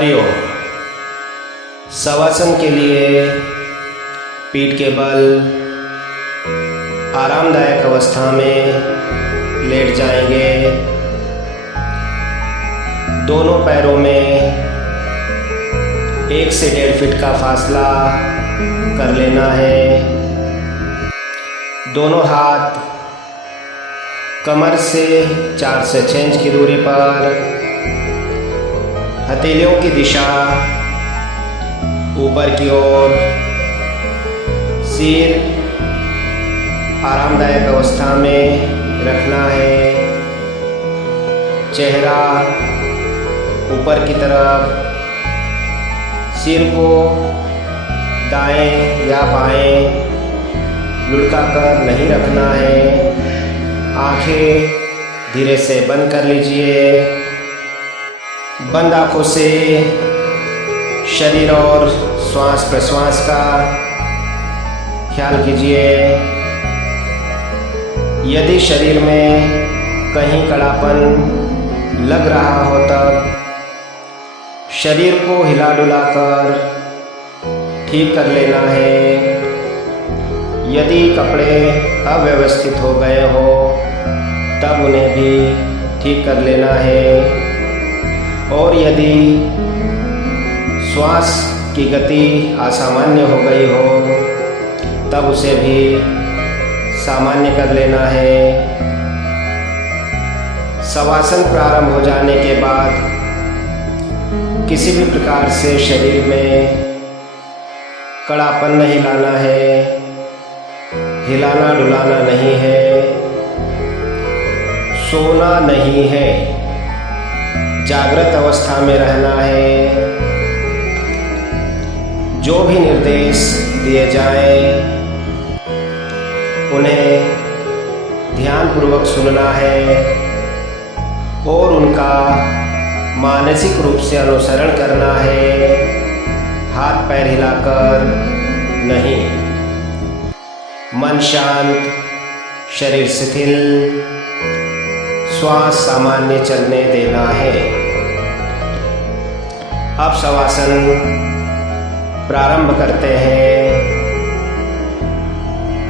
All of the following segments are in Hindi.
हरिओम। शवासन के लिए पीठ के बल आरामदायक अवस्था में लेट जाएंगे। दोनों पैरों में 1 से 1.5 फीट का फासला कर लेना है। दोनों हाथ कमर से 4 से 6 इंच की दूरी पर, हथेलियों की दिशा ऊपर की ओर, सिर आरामदायक अवस्था में रखना है। चेहरा ऊपर की तरफ, सिर को दाएं या बाएं लुढ़का कर नहीं रखना है। आंखें धीरे से बंद कर लीजिए। बंद आँखों से शरीर और श्वास प्रश्वास का ख्याल कीजिए। यदि शरीर में कहीं कड़ापन लग रहा हो तब शरीर को हिला डुला कर ठीक कर लेना है। यदि कपड़े अव्यवस्थित हो गए हो तब उन्हें भी ठीक कर लेना है। और यदि श्वास की गति असामान्य हो गई हो तब उसे भी सामान्य कर लेना है। शवासन प्रारंभ हो जाने के बाद किसी भी प्रकार से शरीर में कड़ापन नहीं लाना है, हिलाना डुलाना नहीं है, सोना नहीं है, जागृत अवस्था में रहना है। जो भी निर्देश दिए जाएं उन्हें ध्यानपूर्वक सुनना है और उनका मानसिक रूप से अनुसरण करना है, हाथ पैर हिलाकर नहीं। मन शांत, शरीर शिथिल, श्वास सामान्य चलने देना है। अब शवासन प्रारंभ करते हैं।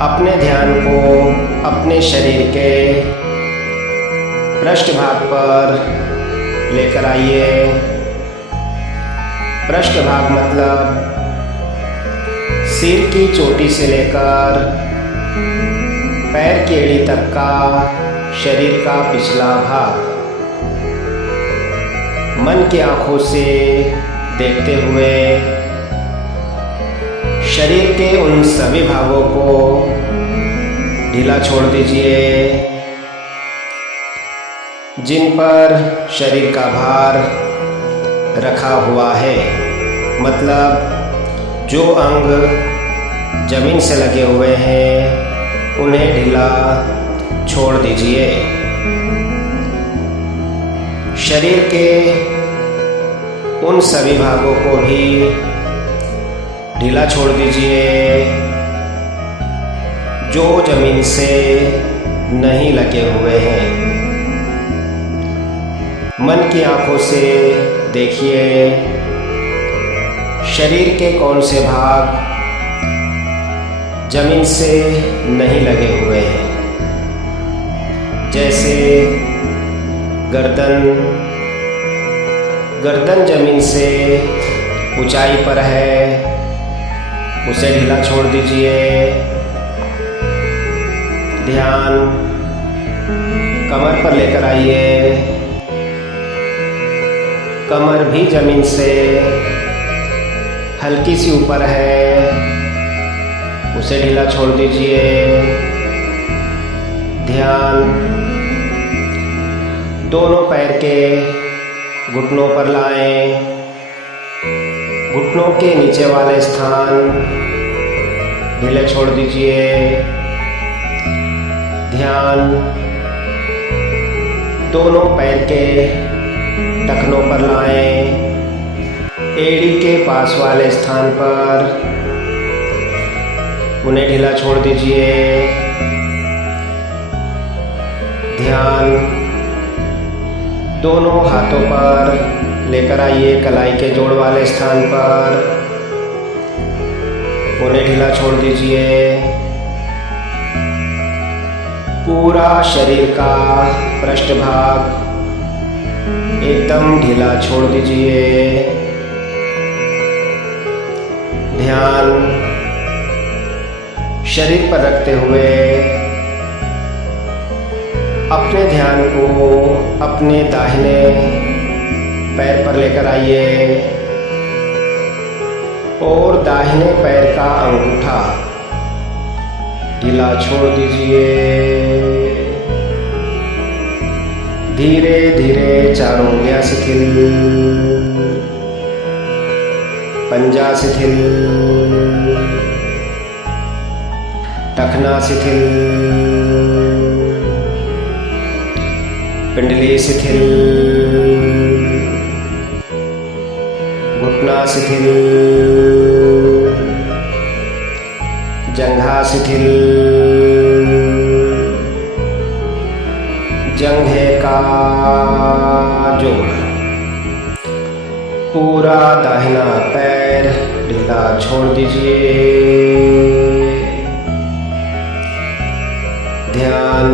अपने ध्यान को अपने शरीर के पृष्ठभाग पर लेकर आइए। पृष्ठभाग मतलब सिर की चोटी से लेकर पैर की एड़ी तक का शरीर का पिछला भाग। मन की आंखों से देखते हुए शरीर के उन सभी भागों को ढीला छोड़ दीजिए जिन पर शरीर का भार रखा हुआ है। मतलब जो अंग जमीन से लगे हुए हैं उन्हें ढीला छोड़ दीजिए। शरीर के उन सभी भागों को भी ढीला छोड़ दीजिए जो जमीन से नहीं लगे हुए हैं। मन की आंखों से देखिए शरीर के कौन से भाग जमीन से नहीं लगे हुए हैं। जैसे गर्दन जमीन से ऊंचाई पर है, उसे ढीला छोड़ दीजिए। ध्यान कमर पर लेकर आइए। कमर भी जमीन से हल्की सी ऊपर है, उसे ढीला छोड़ दीजिए। ध्यान दोनों पैर के घुटनों पर लाएं। घुटनों के नीचे वाले स्थान ढीले छोड़ दीजिए। ध्यान दोनों पैर के टखनों पर लाएं। एड़ी के पास वाले स्थान पर उन्हें ढीला छोड़ दीजिए। ध्यान दोनों हाथों पर लेकर आइए कलाई के जोड़ वाले स्थान पर, उन्हें ढीला छोड़ दीजिए। पूरा शरीर का पृष्ठभाग एकदम ढीला छोड़ दीजिए। ध्यान शरीर पर रखते हुए अपने ध्यान को अपने दाहिने पैर पर लेकर आइए और दाहिने पैर का अंगूठा ढीला छोड़ दीजिए। धीरे धीरे चारों उंगलियां शिथिल, पंजा शिथिल, टखना शिथिल, पिंडली शिथिल, घुटना शिथिल, जंघा शिथिल, जंघे का जोड़, पूरा दाहिना पैर ढीला छोड़ दीजिए। ध्यान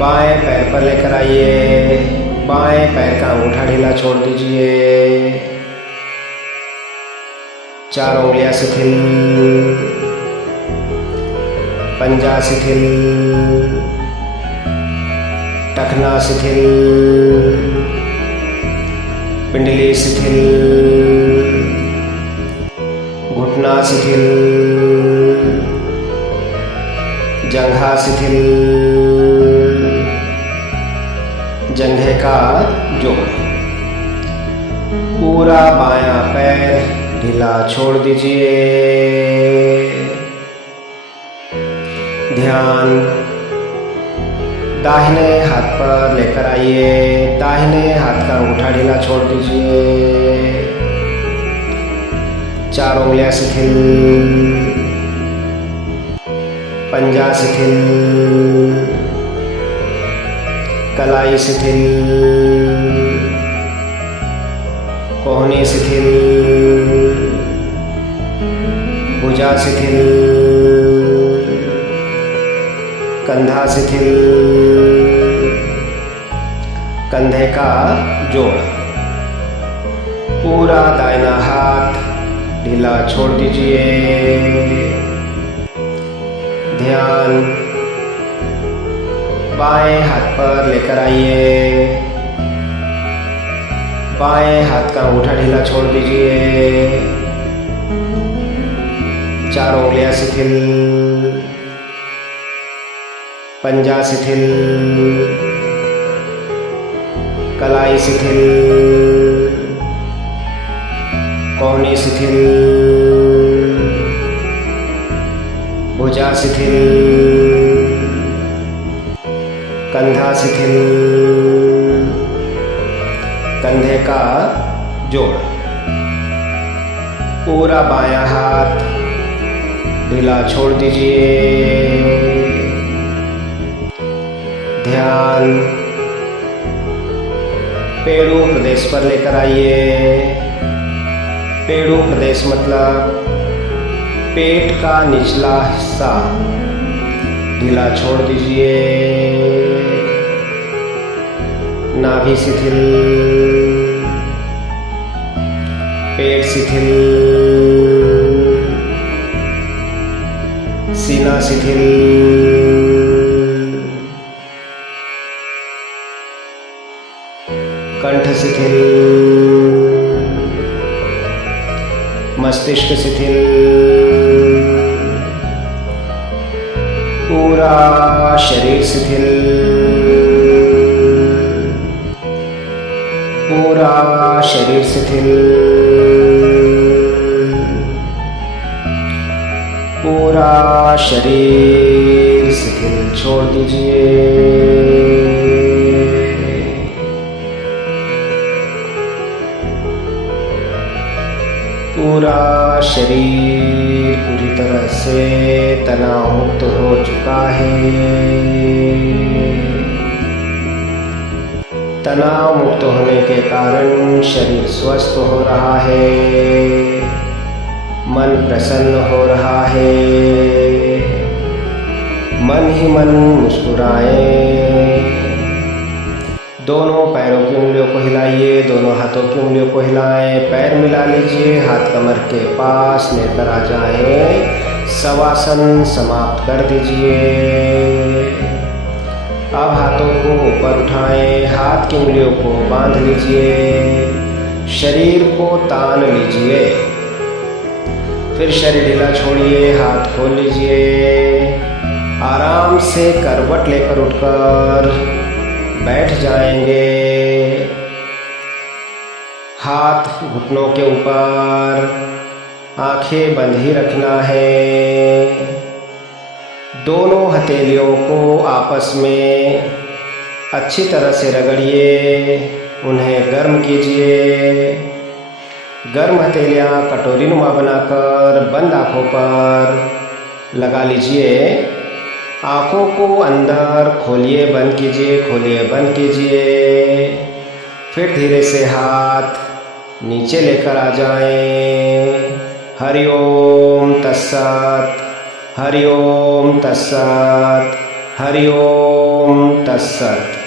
बाएं पैर पर लेकर आइए, बाएं पैर का अंगूठा ढीला छोड़ दीजिए। चारों उंगलियां शिथिल, पंजा शिथिल, टखना शिथिल, पिंडली शिथिल, घुटना शिथिल, जंघा शिथिल, जंघे का जोड़, पूरा बायां पैर ढीला छोड़ दीजिए। ध्यान दाहिने हाथ पर लेकर आइए, दाहिने हाथ का अंगूठा ढीला छोड़ दीजिए। चारों उंगलियां शिथिल, पंजा शिथिल, कलाई शिथिल, कोहनी शिथिल, भुजा शिथिल, कंधा शिथिल, कंधे का जोड़, पूरा दाहिना हाथ ढीला छोड़ दीजिए। ध्यान बाएं हाथ पर लेकर आइए, बाएं हाथ का अंगूठा ढीला छोड़ दीजिए। चारों उंगलियां शिथिल, पंजा शिथिल, कलाई शिथिल, कोहनी शिथिल, भुजा शिथिल, कंधा शिथिल, कंधे का जोड़, पूरा बायां हाथ ढीला छोड़ दीजिए। ध्यान पेड़ू प्रदेश पर लेकर आइए। पेड़ू प्रदेश मतलब पेट का निचला हिस्सा ढीला छोड़ दीजिए। नाभि शिथिल, पेट शिथिल, सीना शिथिल, कंठ शिथिल, मस्तिष्क शिथिल, पूरा शरीर शिथिल, पूरा शरीर शिथिल, पूरा शरीर शिथिल छोड़ दीजिए। पूरा शरीर पूरी तरह से तनाव मुक्त हो चुका है। तनाव मुक्त होने के कारण शरीर स्वस्थ हो रहा है, मन प्रसन्न हो रहा है। मन ही मन मुस्कुराएं। दोनों पैरों की उंगलियों को हिलाइए, दोनों हाथों की उंगलियों को हिलाएं, पैर मिला लीजिए, हाथ कमर के पास लेकर आ जाएं, शवासन समाप्त कर दीजिए। अब हाथों को ऊपर उठाएं, हाथ की उंगलियों को बांध लीजिए, शरीर को तान लीजिए। फिर शरीर ढीला छोड़िए, हाथ खोल लीजिए, आराम से करवट लेकर उठकर बैठ जाएंगे। हाथ घुटनों के ऊपर, आंखें बंद ही रखना है। दोनों हथेलियों को आपस में अच्छी तरह से रगड़िए, उन्हें गर्म कीजिए। गर्म हथेलियाँ कटोरी नुमा बनाकर बंद आँखों पर लगा लीजिए। आँखों को अंदर खोलिए, बंद कीजिए, खोलिए, बंद कीजिए। फिर धीरे से हाथ नीचे लेकर आ जाएं। हरि ओम तत्सत, हरि ओम तत्सत, हरि ओम तत्सत।